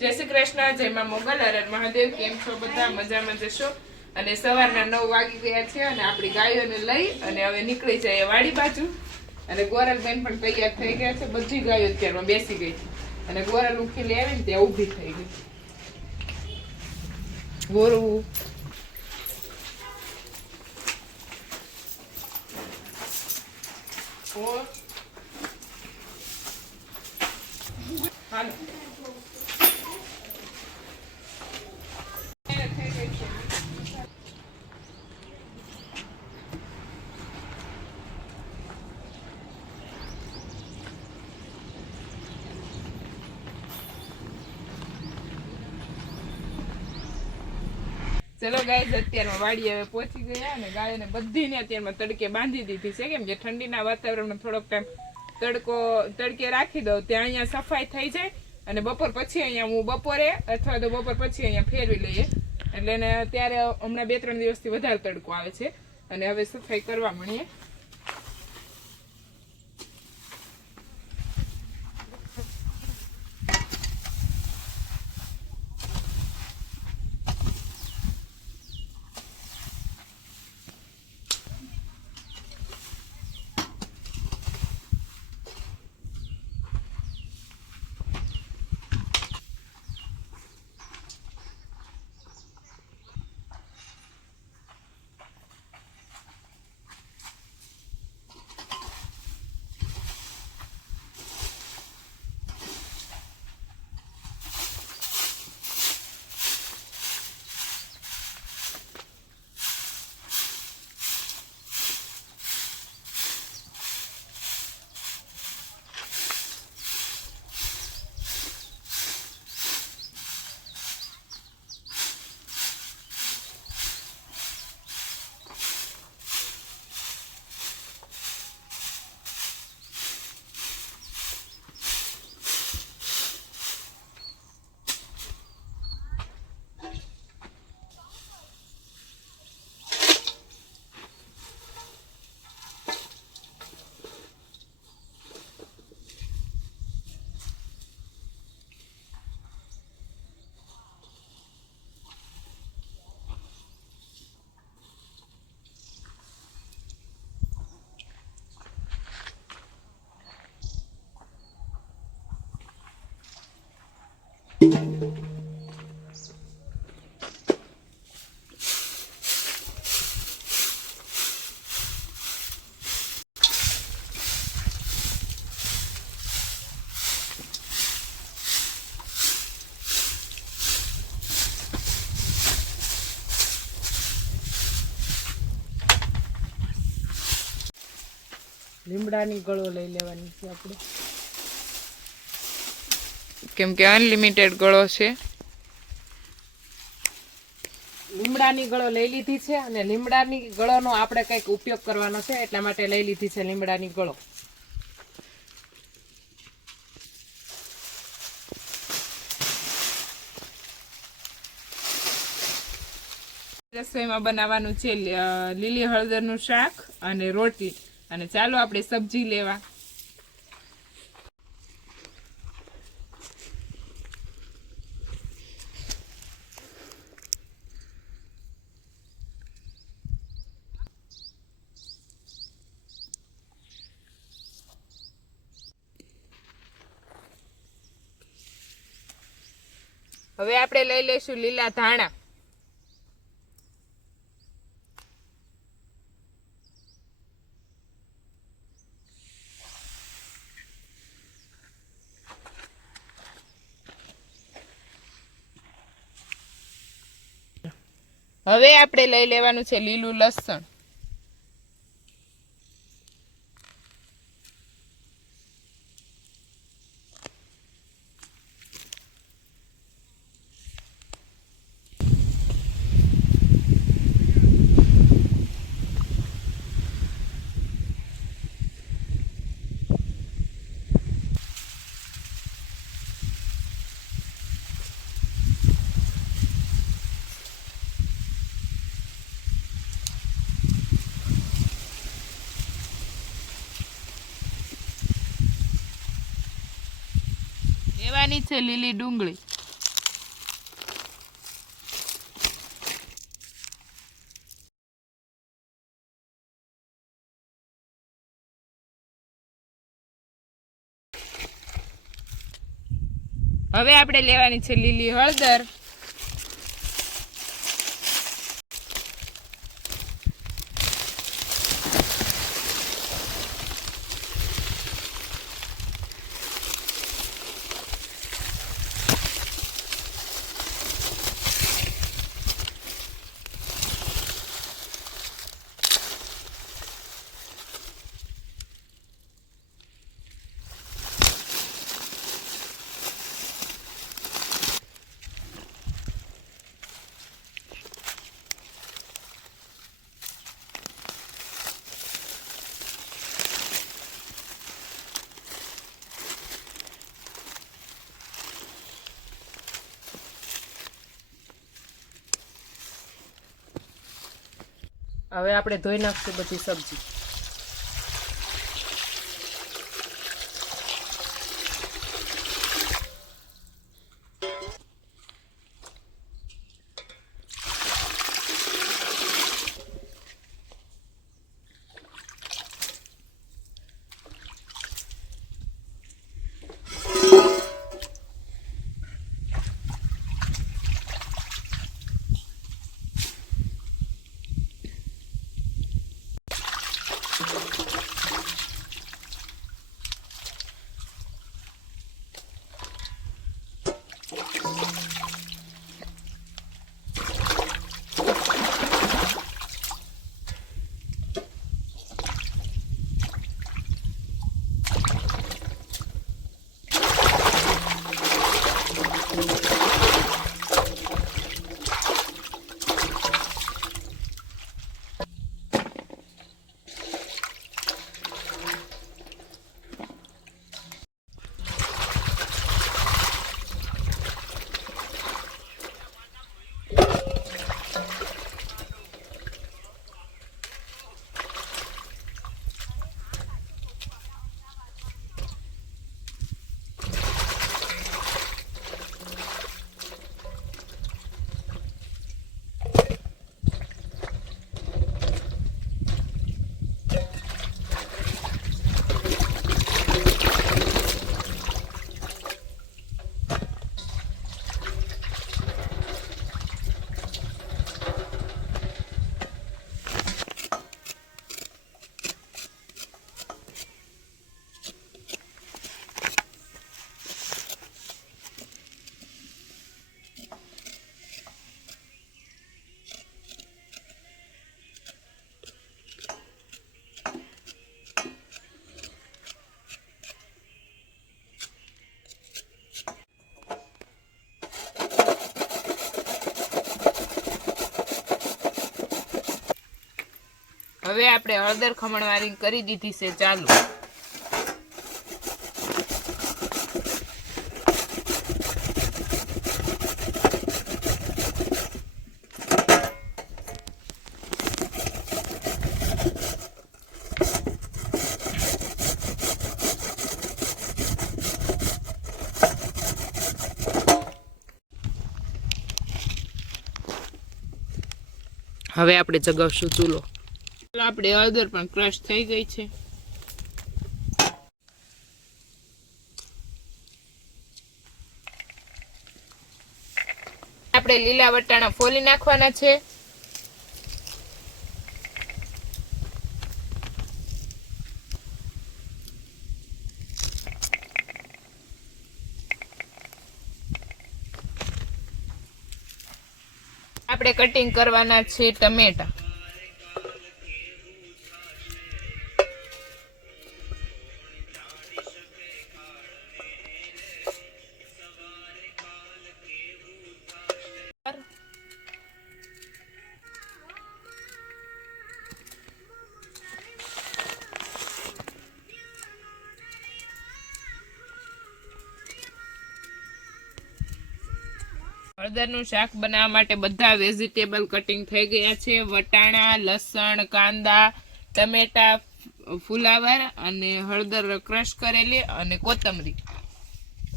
જય શ્રી કૃષ્ણ, જય માં મોગલ, હર મહાદેવ. કેમ છો બધા? મજામાં જશો. અને સવારના 9 વાગી ગયા છે અને આપણી ગાયોને લઈ અને હવે નીકળી જાય વાડી બાજુ. અને ગોરલબેન પણ તૈયાર થઈ ગયા છે. બધી ગાયો અત્યારમાં બેસી ગઈ અને ગોરલ ઉખીલી આવી ને ત્યાં ઊભી થઈ ગઈ. ગોરું હાલો. ચલો ગાઈઝ, અત્યારમાં વાડી હવે પહોંચી ગયા અને ગાયોને બધીને અત્યારમાં તડકે બાંધી દીધી છે. કેમ કે ઠંડીના વાતાવરણમાં થોડોક ટાઈમ તડકે રાખી દઉં ત્યાં અહીંયા સફાઈ થઈ જાય અને બપોર પછી અહીંયા હું બપોરે અથવા તો બપોર પછી અહીંયા ફેરવી લઈએ. એટલે એને ત્યારે હમણાં 2-3 દિવસથી વધારે તડકો આવે છે અને હવે સફાઈ કરવા મળીએ. લીમડાની ગળો લઈ લેવાની છે આપણે, કેમ કે અનલિમિટેડ ગળો છે. લીમડાની ગળો લઈ લીધી છે અને લીમડાની ગળોનો આપણે કંઈક ઉપયોગ કરવાનો છે એટલા માટે લઈ લીધી છે લીમડાની ગળો. રસોઈમાં બનાવવાનું છે લીલી હળદરનું શાક અને રોટલી. અને ચાલો આપણે સબ્જી લેવા. હવે આપણે લઈ લઈશું લીલા ધાણા. હવે આપણે લઈ લેવાનું છે લીલું લસણ. લેવાની છે લીલી ડુંગળી. હવે આપણે લેવાની છે લીલી હળદર. હવે આપણે ધોઈ નાખશું બધી સબ્જી. હવે આપણે હળદર ખમણવારી કરી દીધી છે ચાલુ. હવે આપણે જગાવશું ચૂલો. આપણે હળદર પણ ક્રશ થઈ ગઈ છે. આપણે લીલા વટાણા ફોલી નાખવાના છે. આપણે કટિંગ કરવાના છે ટમેટા. હળદરનું શાક બનાવવા માટે બધા વેજીટેબલ કટિંગ થઈ ગયા છે. વટાણા, લસણ, કાંદા, ટમેટા, ફુલાવર અને હળદર ક્રશ કરેલી અને કોથમરી.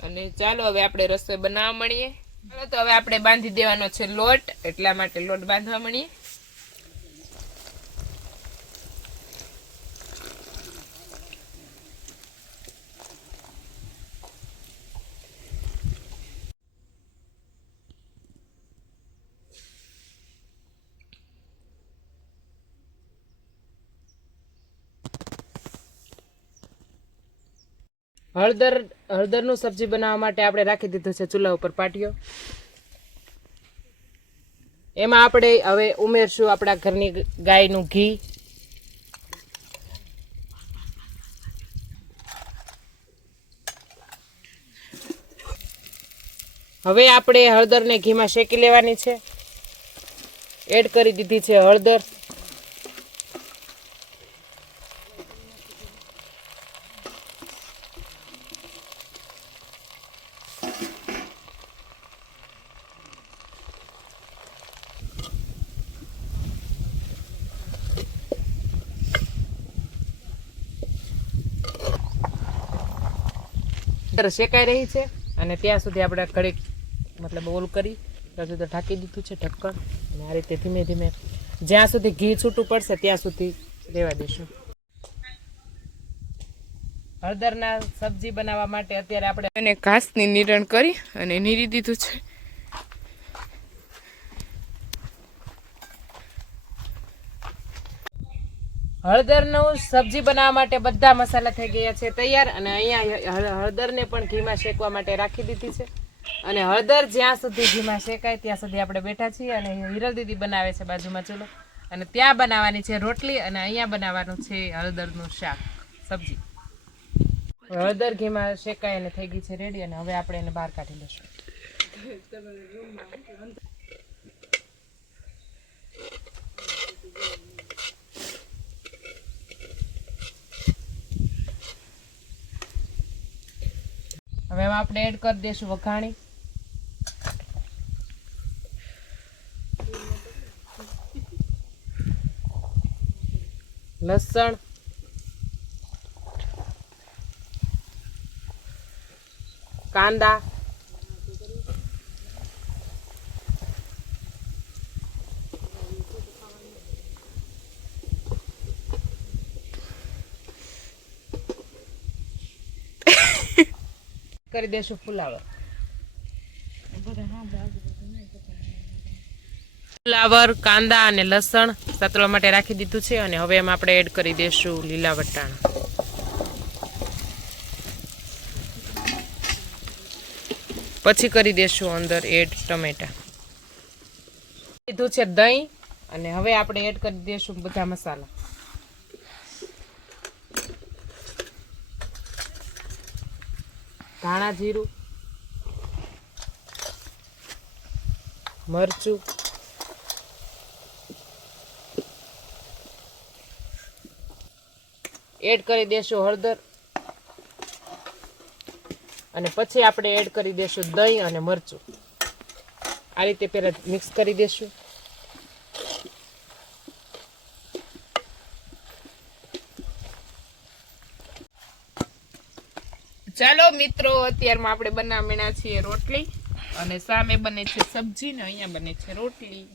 અને ચાલો હવે આપણે રસોઈ બનાવવા મળીએ. ચાલો તો હવે આપણે બાંધી દેવાનો છે લોટ, એટલા માટે લોટ બાંધવા મળીએ. હળદરનું સબ્જી બનાવવા માટે આપણે રાખી દીધું છે ચૂલા ઉપર પાટિયો. એમાં આપણે હવે ઉમેરશું આપણા ઘરની ગાયનું ઘી. હવે આપણે હળદરને ઘીમાં શેકી લેવાની છે. એડ કરી દીધી છે હળદર. શેકાઈ રહી છે અને ત્યાં સુધી આપણે ઘડીક મતલબ ઓલ કરી ત્યાં સુધી ઢાંકી દીધું છે ઢક્કણ. અને આ રીતે ધીમે ધીમે જ્યાં સુધી ઘી છૂટું પડશે ત્યાં સુધી રહેવા દઈશું. હળદરના સબ્જી બનાવવા માટે અત્યારે આપણે અને ઘાસની નિરણ કરી અને નીરી દીધું છે. હળદરનું સબ્જી બનાવવા માટે બધા મસાલા થઈ ગયા છે તૈયાર. અને અહીંયા હળદરને પણ ઘીમાં શેકવા માટે રાખી દીધી છે. અને હળદર જ્યાં સુધી ઘીમાં શેકાય ત્યાં સુધી આપણે બેઠા છીએ. અને હિરલ દીદી બનાવે છે બાજુમાં ચૂલો. અને ત્યાં બનાવવાની છે રોટલી અને અહીંયા બનાવવાનું છે હળદરનું શાક સબ્જી. હળદર ઘીમાં શેકાય અને થઈ ગઈ છે રેડી. અને હવે આપણે એને બહાર કાઢી લઈશું. હવે આપણે એડ કરી દઈશું વઘાણી. લસણ, કાંદા, કરી દેશું ફુલાવર. ફુલાવર, કાંદા અને લસણ સતળવા માટે રાખી દીધું છે. અને હવે એમાં આપણે એડ કરી દઈશું લીલા વટાણા. પછી કરી દઈશું અંદર એડ ટમેટા. લીધું છે દહીં. અને હવે આપણે એડ કરી દઈશું બધા મસાલા. ધાણા જીરું, મરચું, એડ કરી દેશું હળદર. અને પછી આપણે એડ કરી દેશું દહીં અને મરચું. આ રીતે પહેલા મિક્સ કરી દેશું. ચાલો મિત્રો, અત્યારમાં આપણે બનાવવાના છીએ રોટલી. અને સામે બને છે સબ્જી ને અહીંયા બને છે રોટલી.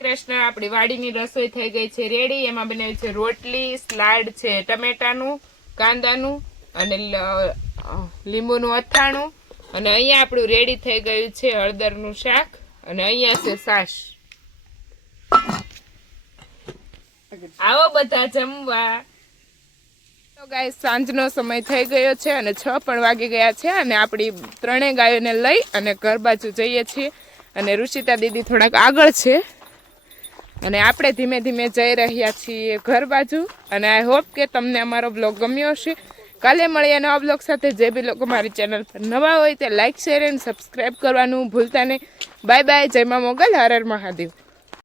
કૃષ્ણ, આપણી વાડીની રસોઈ થઈ ગઈ છે રેડી. એમાં બનાવી છે રોટલી, સલાડ છે ટમેટાનું, કાંદાનું અને લીંબુનું અથાણું. અને અહીંયા આપણું રેડી થઈ ગયું છે હળદરનું શાક. અને અહીંયા છે છાશ. આવો બધા જમવા. તો ગાય સાંજનો સમય થઈ ગયો છે અને 6 પણ વાગી ગયા છે. અને આપણી 3 ગાયોને લઈ અને ઘર બાજુ જઈએ છીએ. અને રુચિતા દીદી થોડાક આગળ છે અને આપણે ધીમે ધીમે જઈ રહ્યા છીએ ઘર બાજુ. અને આઈ હોપ કે તમને અમારો બ્લોગ ગમ્યો હશે. કાલે મળીએ નવા બ્લોગ સાથે. જે બી લોકો મારી ચેનલ પર નવા હોય તે લાઈક, શેર અને સબસ્ક્રાઈબ કરવાનું ભૂલતા નહીં. Bye bye. જય મા મોગલ. હર હર મહાદેવ.